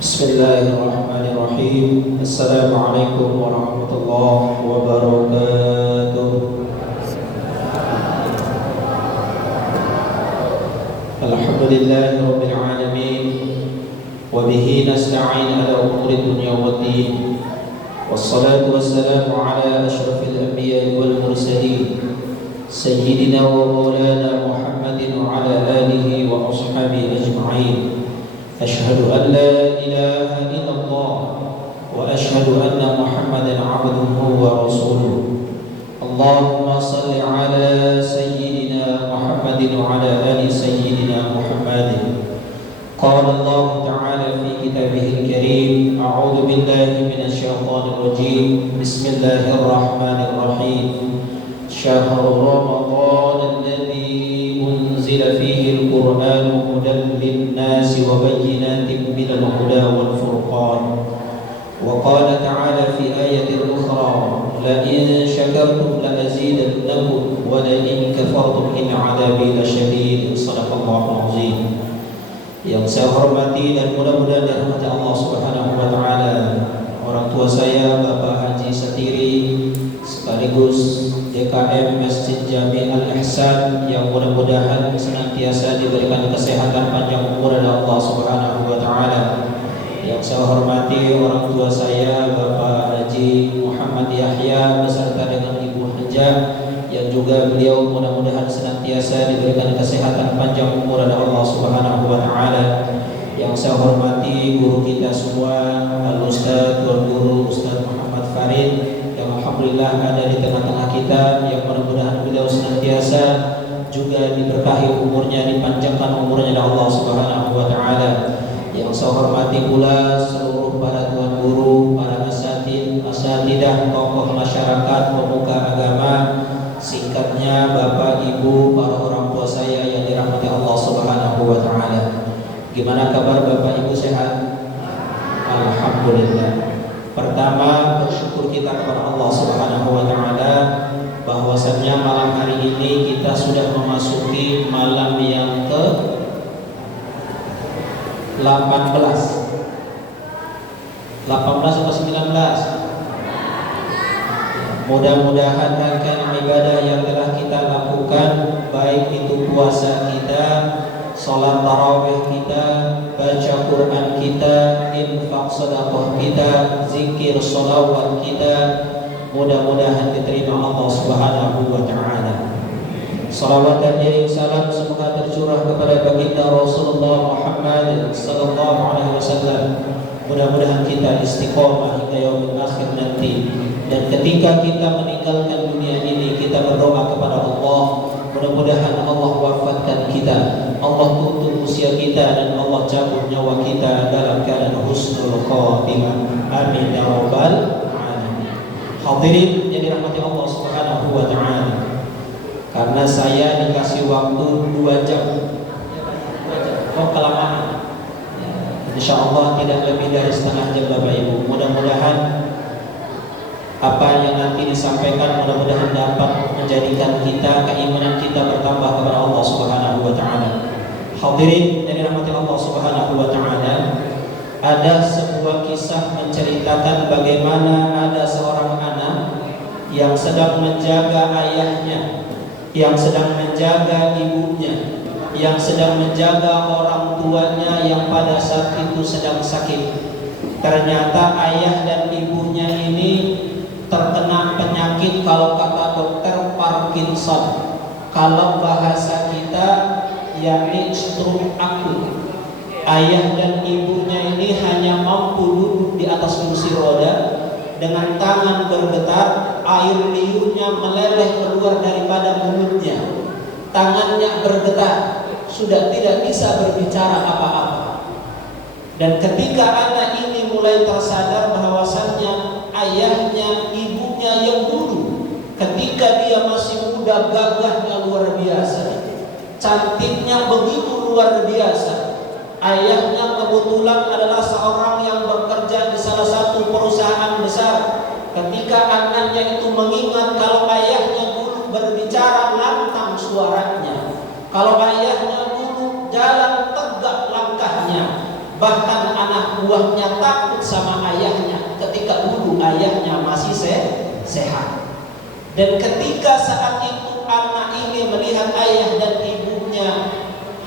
Bismillahirrahmanirrahim. Assalamualaikum warahmatullahi wabarakatuh. Alhamdulillahi rabbil alamin. Wa bihi nasta'in ala umuri dunya waddin. Wassalatu wassalamu ala asyrafil anbiya'i wal mursalin Sayyidina wa maulana Muhammadin wa ala alihi wa ashabihi ajma'in. أشهد أن لا إله إلا الله وأشهد أن محمدا عبده ورسوله اللهم صل على سيدنا محمد وعلى آل سيدنا محمد قال الله تعالى في كتابه الكريم أعوذ بالله من الشيطان الرجيم بسم الله الرحمن الرحيم شهر رمضان الذي أنزل فيه القرآن هدى للناس وبينات من الهدى والفرقان وقال تعالى في آية أخرى لئن شكرتم لأزيدنكم ولئن كفرتم إن عذابي لشديد صدق الله العظيم. Yang saya hormati dan mudah-mudahan dirahmati Allah Subhanahu wa taala, orang tua saya Bapak Haji Satiri sekaligus DKM Masjid Jami Al-Ihsan yang mudah-mudahan senantiasa diberikan kesehatan panjang umur oleh Allah Subhanahu wa taala. Yang saya hormati orang tua saya Bapak Haji Muhammad Yahya beserta dengan Ibu Hajah yang juga beliau mudah-mudahan senantiasa diberikan kesehatan panjang umur oleh Allah Subhanahu wa taala. Yang saya hormati guru kita semua Al-Ustaz Tuan Guru Ustaz Muhammad Farid yang alhamdulillah ada di tengah-tengah kita, yang mudah-mudahan beliau senantiasa juga diberkahi umurnya, dipanjangkan umurnya oleh Allah Subhanahu wa taala. Yang saya hormati pula seluruh para tuan guru, para asatidah, tokoh masyarakat, pemuka agama, singkatnya Bapak Ibu, para orang tua saya yang dirahmati Allah Subhanahu wa taala. Gimana kabar Bapak Ibu, sehat? Alhamdulillah. Pertama, bersyukur kita kepada Allah Subhanahu wa taala bahwasannya malam hari ini kita sudah memasuki malam yang ke 18 atau 19. Mudah-mudahan rangkaian ibadah yang telah kita lakukan, baik itu puasa kita, salat tarawih kita, baca Quran kita, infak sedekah kita, zikir sholawat kita, mudah-mudahan diterima Allah Subhanahu wa taala. Salawat dan salam semoga tercurah kepada baginda Rasulullah Muhammad sallallahu alaihi wasallam. Mudah-mudahan kita istiqomah hingga yaumil akhir nanti, dan ketika kita meninggalkan dunia ini kita berdoa kepada Allah, mudah-mudahan Allah wafatkan kita, Allah tutup usia kita, dan Allah cabut nyawa kita dalam keadaan husnul khatimah. Amin ya rabbal alamin. Hadirin yang dirahmati Allah Subhanahu wa taala, karena saya dikasih waktu 2 jam. Oh, kelamaan. Insyaallah tidak lebih dari setengah jam Bapak Ibu. Mudah-mudahan apa yang nanti disampaikan mudah-mudahan dapat menjadikan kita, keimanan kita bertambah kepada Allah Subhanahu wa taala. Hadirin yang dirahmati Allah Subhanahu wa taala, ada sebuah kisah menceritakan bagaimana ada seorang anak yang sedang menjaga ayahnya, yang sedang menjaga ibunya, yang sedang menjaga orang tuanya yang pada saat itu sedang sakit. Ternyata ayah dan ibunya ini terkena penyakit, kalau kata dokter Parkinson, kalau bahasa kita yakni stroke akut. Ayah dan ibunya ini hanya mampu duduk di atas kursi roda dengan tangan bergetar, air liurnya meleleh keluar daripada mulutnya, tangannya bergetar, sudah tidak bisa berbicara apa-apa. Dan ketika anak ini mulai tersadar bahwasannya ayahnya, ibunya yang dulu ketika dia masih muda gagahnya luar biasa, cantiknya begitu luar biasa. Ayahnya kebetulan adalah seorang yang bekerja di salah satu perusahaan besar. Ketika anaknya itu mengingat kalau ayahnya dulu berbicara lantang suaranya, kalau ayahnya dulu jalan tegak langkahnya, bahkan anak buahnya takut sama ayahnya ketika dulu ayahnya masih sehat. Dan ketika saat itu anak ini melihat ayah dan ibunya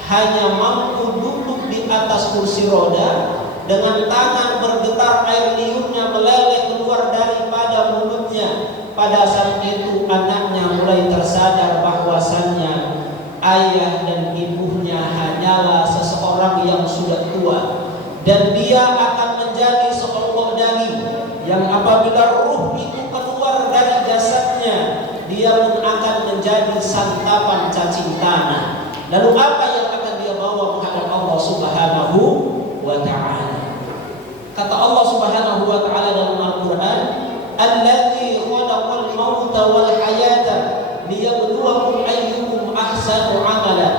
hanya mampu duduk di atas kursi roda, dengan tangan bergetar air liurnya meleleh keluar daripada mulutnya. Pada saat itu anaknya mulai tersadar bahwasannya ayah dan ibunya hanyalah seseorang yang sudah tua, dan dia akan menjadi seonggok daging yang apabila ruh itu keluar dari jasadnya, dia pun akan menjadi santapan cacing tanah. Lalu apa yang akan dia bawa menghadap Allah Subhanahu wa ta'ala? Kata Allah Subhanahu wa ta'ala dalam Al-Quran, Alladzi khalaqal mauta wal hayata liyabluwakum ayyukum ahsanu amala.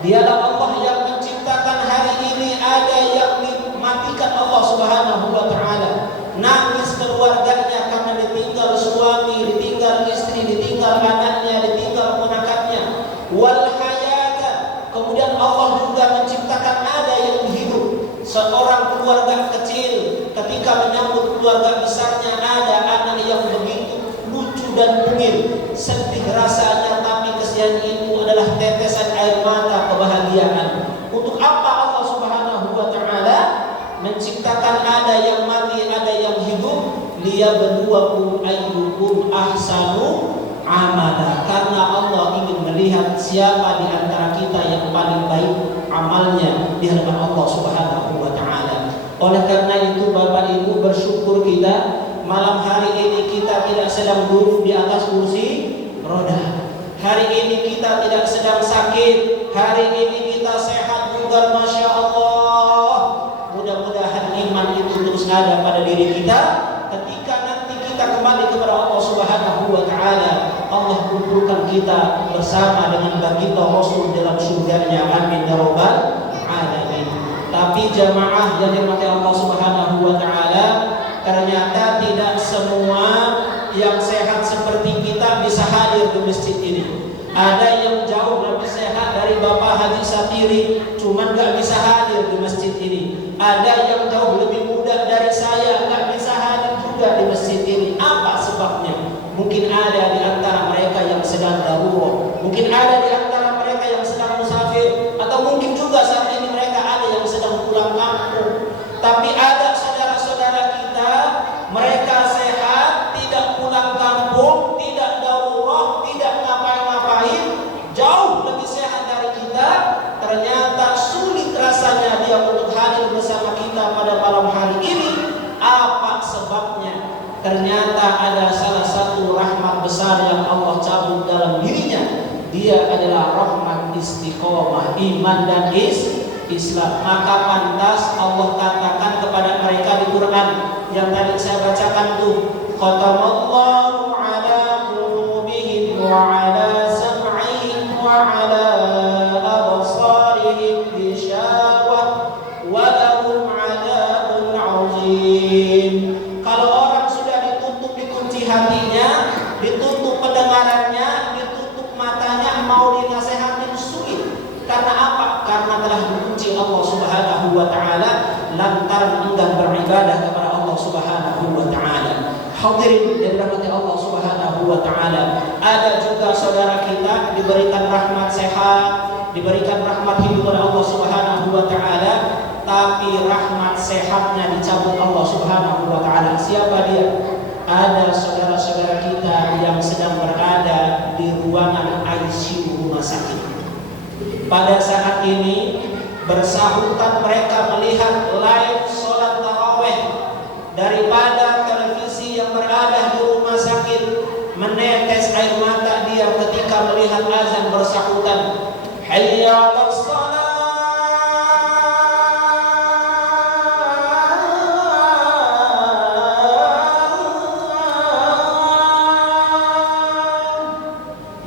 Dialah Allah yang menciptakan hari ini. Ada yang dimatikan Allah Subhanahu wa ta'ala, nangis keluarganya karena ditinggal suami, ditinggal istri, ditinggal anaknya, ditinggal ponakannya. Wal hayata, kemudian Allah juga menciptakan ada yang hidup. Seorang keluarga kecil ketika menyambut keluarga besarnya, ada anak yang begitu lucu dan mungil, sedih rasanya, tapi kesian ibu adalah tetesan air mata kebahagiaan. Untuk apa Allah Subhanahu wa ta'ala menciptakan ada yang mati, ada yang hidup? Liyabluwakum ayyukum ahsanu amala. Karena Allah ingin melihat siapa di antara kita yang paling baik amalnya di hadapan Allah Subhanahu wa ta'ala. Oleh karena itu Bapak Ibu, bersyukur kita malam hari ini kita tidak sedang duduk di atas kursi roda. Hari ini kita tidak sedang sakit. Hari ini kita sehat bugar, Masya Allah. Mudah-mudahan iman itu terus ada pada diri kita. Ketika nanti kita kembali kepada Allah Subhanahu wa ta'ala, Allah kumpulkan kita bersama dengan baginda Rasul dalam surganya. Amin ya rabbal alamin. Tapi jamaah yang dirahmati Allah Subhanahu wa ta'ala, ternyata tidak semua yang sehat seperti kita bisa hadir di masjid ini. Ada yang jauh lebih sehat dari Bapak Haji Satiri, cuman gak bisa hadir di masjid ini. Ada yang jauh lebih muda dari saya, gak bisa hadir juga di masjid ini. Apa sebabnya? Mungkin ada di antara mereka yang sedang darurat, mungkin ada di antara mereka yang sedang musafir, atau mungkin juga saat ini mereka ada yang sedang pulang kampung. Tapi ada saudara-saudara kita, mereka sehat, tidak pulang kampung, tidak darurat, tidak ngapain-ngapain, jauh lebih sehat dari kita. Ternyata sulit rasanya dia untuk hadir bersama kita pada malam hari ini. Apa sebabnya? Ternyata ada salah satu rahmat besar yang Allah cabut dalam dirinya. Dia adalah rahmat istiqomah, iman dan Islam. Maka pantas Allah katakan kepada mereka di Quran yang tadi saya bacakan tuh, khatamallahu ala qulubihim wa ala sam'ihim wa ala absarihim ghishawah wa lahum 'adzabun 'adzim. Kalau orang sudah ditutup, dikunci hatinya, ditutup pendengarannya, ditutup matanya, mau dinasehatin sulit. Karena apa? Karena telah dikunci Allah Subhanahu wa ta'ala, lantaran enggan beribadah kepada Allah Subhanahu wa ta'ala. Hadirin yang dirahmati Allah Subhanahu wa ta'ala, ada juga saudara kita diberikan rahmat sehat, diberikan rahmat hidup oleh Allah Subhanahu wa ta'ala, tapi rahmat sehatnya dicabut Allah Subhanahu wa ta'ala. Siapa dia? Ada saudara-saudara kita yang sedang berada di ruangan ICU rumah sakit. Pada saat ini bersahutan mereka melihat live sholat tarawih daripada televisi yang berada di rumah sakit. Menetes air mata dia ketika melihat azan bersahutan, hayya 'alas shalah.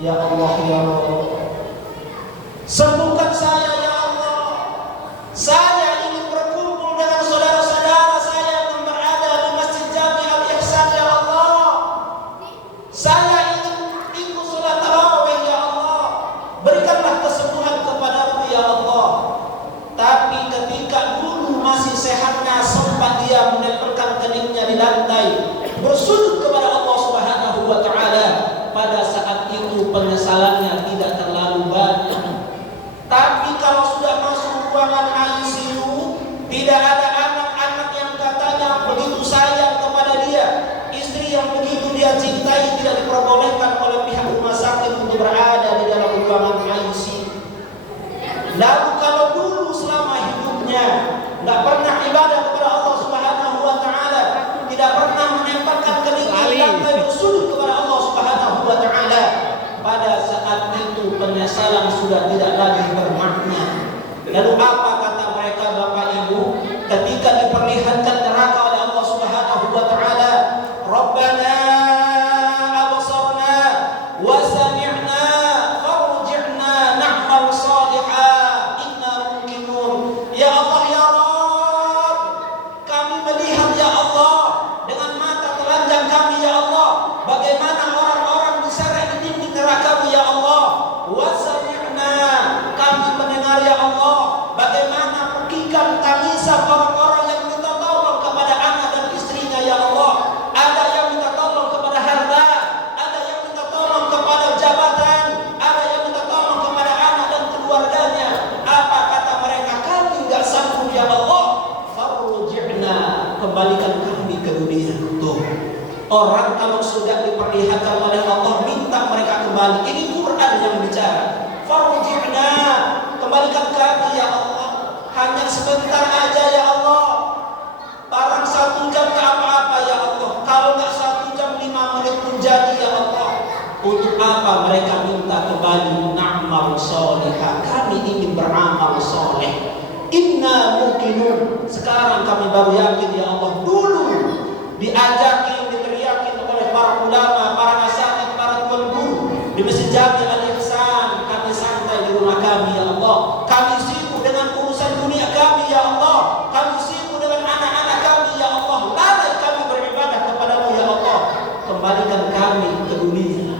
Ya Allah, ya Allah, sembuhkan saya ya Allah. Saya ingin berkumpul diperbolehkan oleh pihak rumah sakit untuk berada di dalam ruangan ICU. Lalu kalau dulu selama hidupnya nggak pernah ibadah kepada Allah Subhanahu wa taala, tidak pernah menempatkan kedikirian dan sujud kepada Allah Subhanahu wa taala, pada saat itu penyesalan sudah tidak lagi bermakna. Lalu apa kata mereka Bapak Ibu ketika diperlihatkan neraka oleh Allah Subhanahu wa taala? Rabbana absarna wa sami'na farji'na na'mal shalihan inna muqinun. Ya Allah ya Rabb, kami melihat ya Allah dengan mata telanjang kami ya Allah, bagaimana orang-orang diseret di neraka-Mu ya Allah. Wa sami'na, kami mendengar ya Allah bagaimana pekikan tangisan orang-orang yang minta tolong kepada anak dan istrinya ya Allah. Ada yang minta tolong kepada harta, ada yang minta tolong kepada jabatan, ada yang minta tolong kepada anak dan keluarganya. Apa kata mereka? Kami enggak sanggup ya Allah. Farji'na, kembalikan kami ke dunia. Tuh, orang kalau sudah diperlihatkan oleh Allah minta mereka kembali. Ini Quran yang bicara. Farji'na, kembalikan kami ya Allah. Hanya sebentar aja ya Allah. Barang 1 jam ke apa-apa ya Allah. Kalau nggak 1 jam 5 menit pun jadi ya Allah. Untuk apa mereka minta kembali? Na'mal sholihah, kami ingin beramal soleh. Inna muqinun, sekarang kami baru yakin ya Allah. Dulu diajakin, diteriakin oleh para ulama, para asatidz, para tuan guru di Masjid Jami Al-Ihsan, kami santai di rumah kami ya Allah. Kami sibuk dengan urusan dunia kami ya Allah. Kami sibuk dengan anak-anak kami ya Allah. Lalai kami beribadah kepada-Mu ya Allah. Kembalikan kami ke dunia.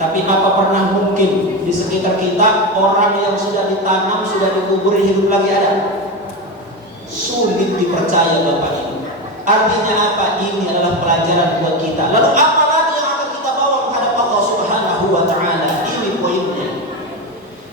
Tapi apa pernah mungkin di sekitar kita orang yang sudah ditanam, sudah dikubur, hidup lagi ada? Sulit dipercaya Bapak Ibu. Artinya apa? Ini adalah pelajaran buat kita. Lalu apa lagi yang akan kita bawa menghadap Allah Subhanahu wa taala? Ini poinnya.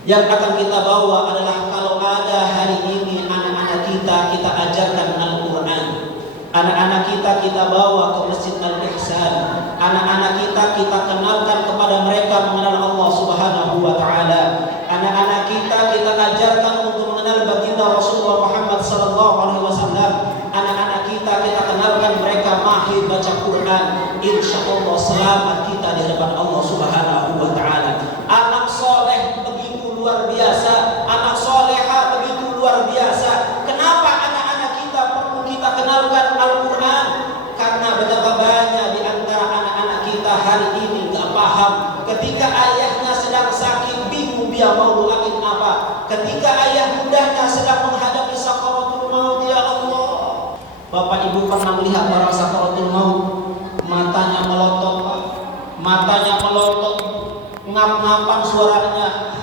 Yang akan kita bawa adalah kalau ada hari ini anak-anak kita ajarkan Al-Quran. Anak-anak kita bawa ke Masjid Al-Ihsan. Anak-anak kita kenalkan kepada mereka mengenal Allah Subhanahu wa taala. Anak-anak kita ajarkan untuk mengenal baginda Rasulullah Muhammad sallallahu alaihi wasallam. Anak-anak kita kenalkan mereka mahir baca Quran. Insyaallah selamat kita di hadapan Allah Subhanahu wa taala. Anak soleh begitu luar biasa, anak soleha begitu luar biasa. Kenapa anak-anak kita perlu kita kenalkan Al-Quran? Karena betapa banyak di antara anak-anak kita hari ini gak paham. Ketika ayahnya sedang sakit, bingung dia mau doain apa. Ketika ayah bundanya sedang menghadapi sakaratul maut, ya Allah. Bapak Ibu pernah melihat orang sakaratul maut, matanya melotot, Pak. Matanya melotot, ngap-ngapan suaranya.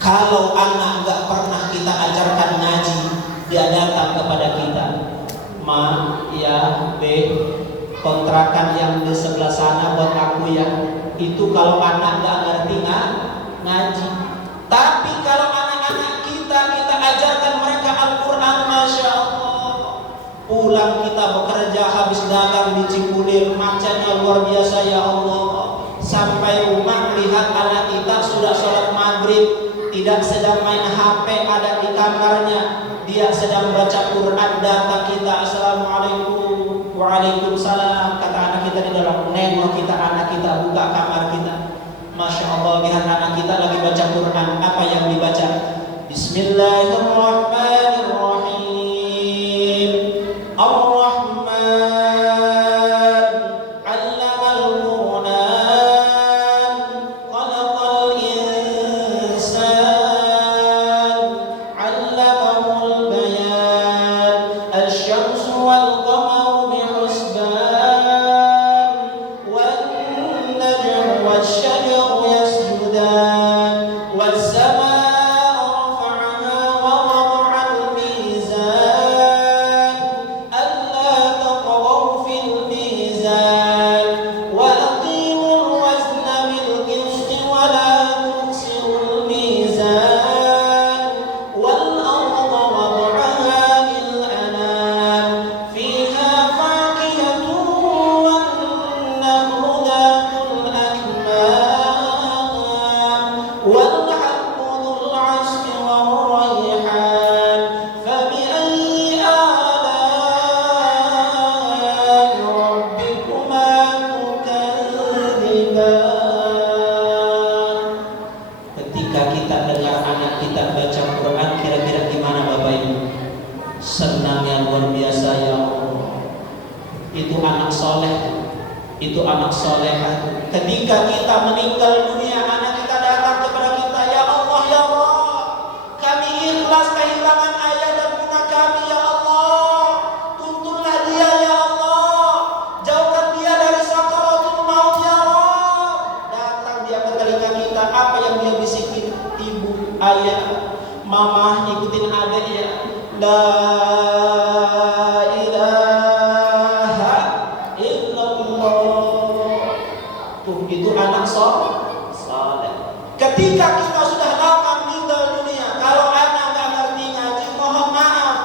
Kalau anak gak pernah kita ajarkan ngaji, dia datang kepada kita, Ma, ya, B, kontrakan yang di sebelah sana buat aku ya. Itu kalau anak gak ngerti ngaji. Tapi kalau anak-anak kita ajarkan mereka Al-Quran, Masya Allah. Pulang kita bekerja, habis dagang di Cipulir, macetnya luar biasa ya Allah. Sampai rumah lihat anak kita sudah sholat maghrib, tidak sedang main HP, ada di kamarnya, dia sedang baca Quran. Data kita, Assalamualaikum, Waalaikumsalam, kata anak kita di dalam. Nengok kita, anak kita buka kamar kita, Masya Allah, lihat anak kita lagi baca Quran. Apa yang dibaca? Bismillahirrahmanirrahim. Ar-Rahman 'allamal Qur'an, khalaqal insan, 'allamahul bayan, asy-syamsu wal qamaru bihusban, wan najmu wasy-syajaru yasjudan, was-samaa'a rafa'aha wa wada'a luar biasa ya Allah. Itu anak soleh, itu anak solehah. Ketika kita meninggal dunia, anak kita datang kepada kita, ya Allah ya Allah, kami ikhlas kehilangan ayah dan bunda kami ya Allah. Tuntunlah dia ya Allah, jauhkan dia dari sakaratul maut ya Allah. Datang dia ke telinga kita, apa yang dia bisikin? Ibu, ayah, mama, ikutin adik ya. La ilaha illallah. Tuh, itu anak soleh. Ketika kita sudah lama meninggal dunia, kalau anak nggak ngerti ngaji, mohon maaf,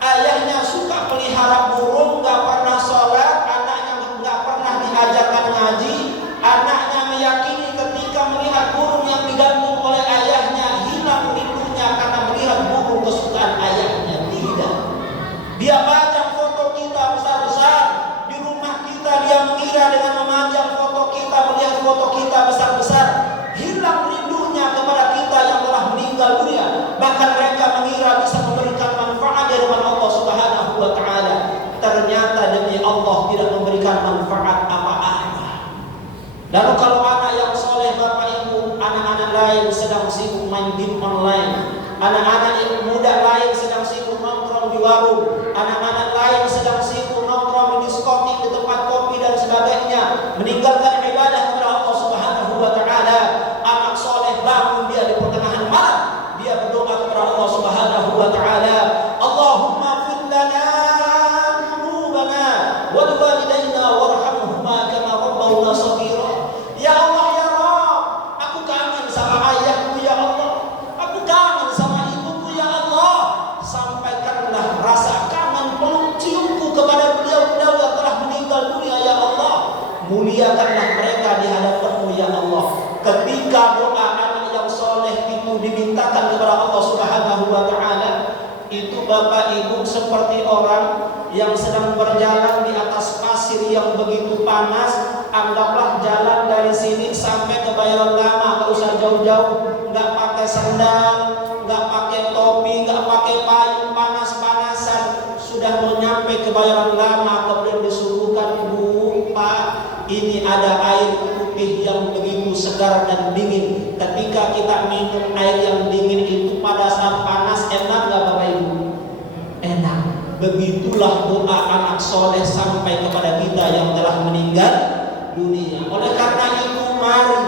ayahnya suka pelihara burung, nggak pernah sholat, anaknya nggak pernah diajarkan ngaji, anaknya meyakini ketika melihat burung yang digantung oleh ayahnya hilang rindunya karena melihat burung kesukaan ayahnya. Tidak, dia pajang foto kita besar-besar di rumah kita, dia mengira dengan memajang foto kita, melihat foto kita besar-besar, hilang rindunya kepada kita yang telah meninggal dunia. Bahkan mereka mengira bisa memberikan manfaat dari Allah Subhanahu wa ta'ala. Ternyata demi Allah tidak memberikan manfaat apa-apa. Lalu kalau anak yang soleh, Bapak Ibu, anak-anak lain sedang sibuk main game online, anak-anak yang muda lain sedang sibuk nongkrong di warung, anak-anak lain sedang sibuk nongkrong di diskotik, di tempat kopi dan sebagainya, meninggalkan ibadah kepada Allah Subhanahu wa ta'ala. Anak soleh bangun dia di pertengahan malam, dia berdoa kepada Allah Subhanahu wa ta'ala, Allahumma fir lana dhunubana wa liwalidayna warhamhuma kama rabbawna shaghira. Ya Allah ya Rabb, aku kangen sama ayahku ya Allah, aku kangen sama ibuku ya Allah. Sampaikanlah rasa kangen, peluk ciumku kepada beliau-beliau yang telah meninggal dunia ya Allah. Muliakanlah mereka di hadapanmu ya Allah. Ketika doa anak yang soleh itu dimintakan kepada Allah Subhanahu wa ta'ala, itu Bapak Ibu seperti orang yang sedang berjalan di atas pasir yang begitu panas. Anggaplah jalan dari sini sampai ke Bayaran Lama, nggak usah jauh-jauh, nggak pakai sandal, nggak pakai topi, nggak pakai payung, panas-panasan, sudah mau nyampe ke Bayaran Lama, kemudian disuguhkan, Bu, Pak, ini ada air putih yang begitu segar dan dingin. Ketika kita minum air yang dingin itu pada saat panas, enak nggak Bapak Ibu? Enak. Begitulah doa anak soleh sampai kepada kita yang telah meninggal dunia. Oleh karena itu, mari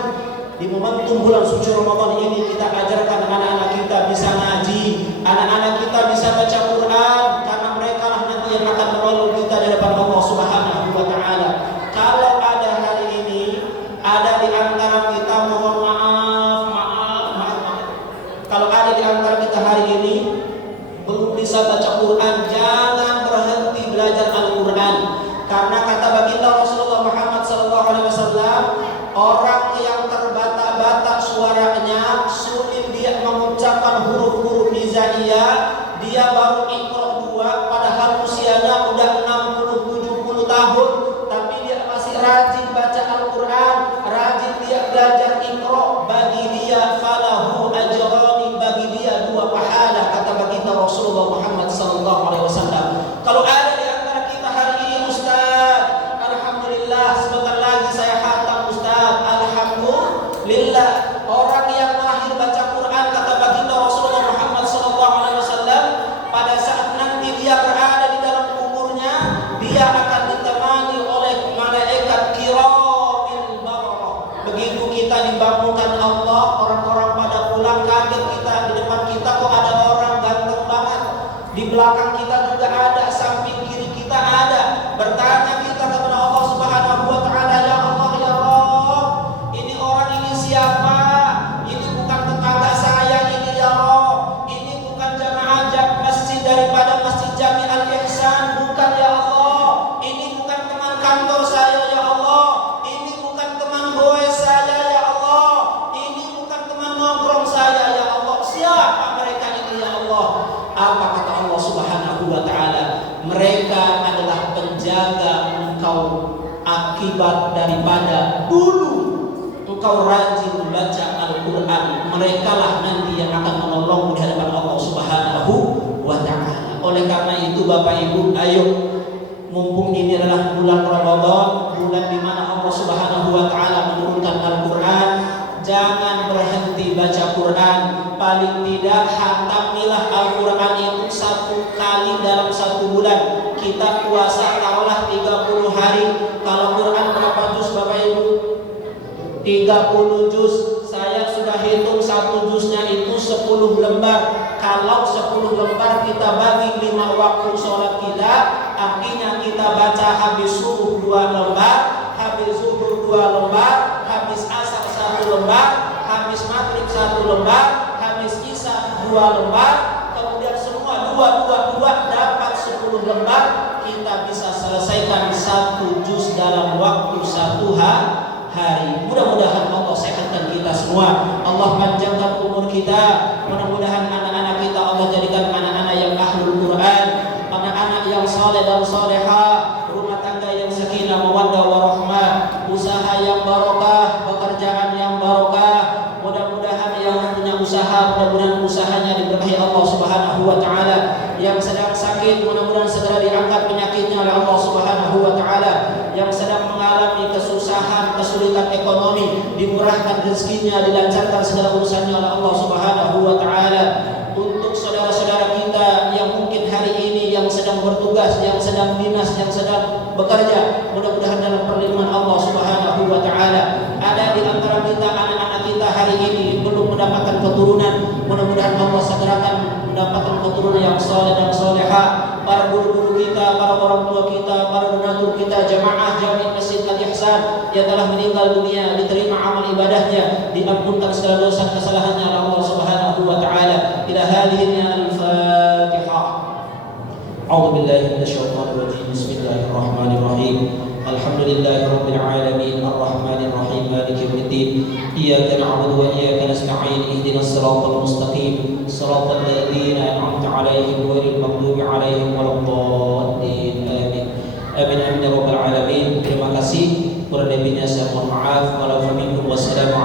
di momentum bulan suci Ramadan ini kita ajarkan anak-anak kita bisa ngaji, anak-anak kita bisa baca Quran, karena mereka lah nanti yang akan menolong kita di depan Allah Subhanahu wa ta'ala. Kalau ada hari ini, ada di antara kita, mohon maaf. Kalau ada di antara kita hari ini belum bisa baca Quran, jangan berhenti belajar Al-Quran. Karena kata baginda Rasulullah Muhammad SAW, orang yang terbata-bata suaranya, sulit dia mengucapkan huruf-huruf hijaiyah, dia baru Iqra 2, padahal usianya udah 60-70 tahun, tapi dia masih rajin baca Al-Quran, rajin dia belajar Iqra. Bagi dia falahu ajrani, bagi dia 2 pahala, kata baginda Rasulullah Muhammad SAW. Kalau ada di antara kita hari ini, Ustaz, alhamdulillah, sebentar lagi saya khatam Ustaz, alhamdulillah. Orang yang lahir baca Quran, kata baginda Rasulullah Muhammad SAW, pada saat nanti dia berada di dalam kuburnya, dia akan ditemani oleh malaikat kiramil bararah. Begitu kita dibangunkan Allah, orang-orang pada pulang, kaget kita, di depan kita kok ada orang ganteng banget, di belakang kita juga ada, samping kiri kita ada. Bertanya kita kepada Allah Subhanahu wa ta'ala, ya Allah ya Rabb, ini orang ini siapa? Ini bukan tetangga saya ini ya Rabb, ini bukan jamaah masjid daripada Masjid Jami Al-Ihsan, bukan ya Allah, ini bukan teman kantor saya ya Allah, ini bukan teman boy saya ya Allah, ini bukan teman nongkrong saya ya Allah. Siapa mereka ini ya Allah? Apa kata Allah Subhanahu wa ta'ala? Mereka adalah penjaga engkau akibat daripada dulu engkau rajin membaca Al-Quran. Mereka lah nanti yang akan menolong di hadapan Allah Subhanahu wa ta'ala. Oleh karena itu itu Bapak Ibu, ayo, mumpung ini adalah bulan Ramadan, bulan di mana Allah Subhanahu wa taala menurunkan Al-Qur'an, jangan berhenti baca Quran. Paling tidak hatamilah Al-Qur'an itu 1 kali dalam 1 bulan. Kita puasa taruhlah 30 hari. Kalau Quran berapa juz Bapak Ibu? 30 juz. Saya sudah hitung 1 juznya itu 10 lembar. Kalau 10 lembar kita bagi 5 waktu sholat kita, artinya kita baca habis subuh 2 lembar, habis zuhur 2 lembar, habis asar 1 lembar, habis maghrib 1 lembar, habis isya 2 lembar, kemudian semua 2 dapat 10 lembar. Kita bisa selesaikan 1 juz dalam waktu 1 hari. Mudah-mudahan Allah sehatkan kita semua, Allah panjangkan umur kita. Mudah-mudahan anak-anak kita Allah jadikan anak-anak yang ahlul Quran, anak-anak yang saleh dan salehah, rumah tangga yang sakinah mawaddah warahmah, usaha yang barokah, pekerjaan yang barokah. Mudah-mudahan yang punya usaha, mudah-mudahan usahanya diberkahi Allah Subhanahu wa taala. Yang sedang sakit, mudah-mudahan segera diangkat penyakitnya oleh Allah Subhanahu wa taala. Yang sedang mengalami kesusahan, kesulitan ekonomi, dimurahkan rezekinya, dilancarkan segala urusannya oleh Allah Subhanahu wa taala. Untuk saudara-saudara kita yang mungkin hari ini yang sedang bertugas, yang sedang dinas, yang sedang bekerja, mudah-mudahan dalam perlindungan Allah Subhanahu wa taala. Ada di antara kita anak-anak kita hari ini belum mendapatkan keturunan, mudah-mudahan Allah segerakan mendapatkan keturunan yang saleh dan salehah. Para guru-guru kita, para orang tua kita, para donatur kita, jamaah Jami' Masjid Al-Ihsan yang telah meninggal dunia, diterima amal ibadahnya, diampunkan segala dosa kesalahannya oleh Allah Subhanahu wa taala. Ila hadhihi al-Fatihah. A'udzu billahi minasyaitonir rajim. Bismillahirrahmanirrahim. Alhamdulillahirabbil alamin, arrahmanir rahim, maliki yaumiddin. Iyyaka na'budu wa iyyaka nasta'in. Ihdinas siratal mustaqim, siratal ladzina an'amta 'alaihim ghairil maghdubi 'alaihim waladdallin. Amin. Amin amin ya rabbal alamin. Terima kasih. Kurang lebihnya saya mohon maaf. Wassalamualaikum